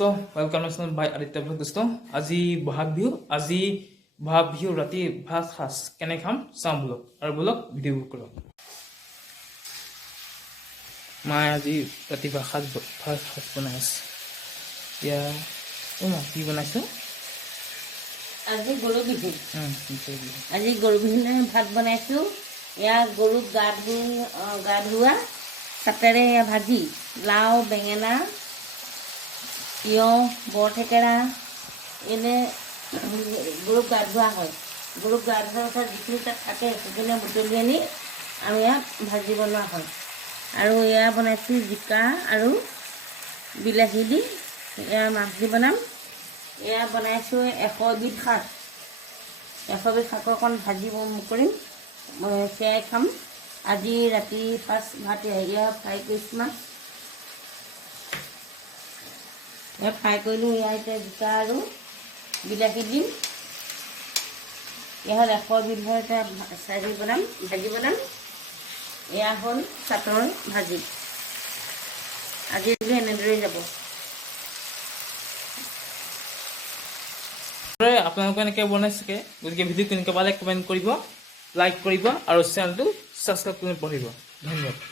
দোস্ত welcome national by Aditya blog দোস্ত। আজি বহাগ বিহু আজি বহাগ বিহু ৰাতি ভাত সাজ কেনে খাম চাওঁ বোলক আৰু বোলক ভিডিঅ'বোৰ কৰক মায়ে আজি ৰাতি ভাত সাজ ভাত সাজ বনাই আছে। এতিয়া অ' মা কি বনাইছোঁ? আজি গৰু বিহু। আজি গৰু বিহুলৈ ভাত বনাইছোঁ। এয়া গৰুক গা ধু গা ধোৱা এয়া ভাজি লাও বেঙেনা তিয়ঁহ বৰথেকেৰা এনে গৰুক গা ধোৱা হয়। গৰুক গা ধোৱাৰ পাছত যিখিনি তাত থাকে সেইখিনি বুটলি আনি আৰু ইয়াত ভাজি বনোৱা হয়। আৰু এয়া বনাইছোঁ জিকা আৰু বিলাহী দি। এয়া মাছ দি বনাম। এয়া বনাইছোঁ এশ এবিধ শাক। এশ বিধ শাকৰ অকণ ভাজি কৰিম। মই সেয়াই খাম। আজি ৰাতি সাজ ভাত এয়া ফ্ৰাই কৰিছোঁ মাছ ফ্ৰাই কৰিলোঁ এয়া এতিয়া জিকা আৰু বিলাহী দিম এয়া হ'ল এশ বিধৰ এতিয়া চাৰি বনাম ভাজি বনাম এয়া হ'ল চাটৰ ভাজি। আজি এনেদৰেই যাব। আপোনালোকে এনেকৈ বনাইছেগে গতিকে ভিডিঅ' কেনেকৈ পালে কমেণ্ট কৰিব লাইক কৰিব আৰু চেনেলটো ছাবস্ক্ৰাইব কৰি পঢ়িব ধন্যবাদ।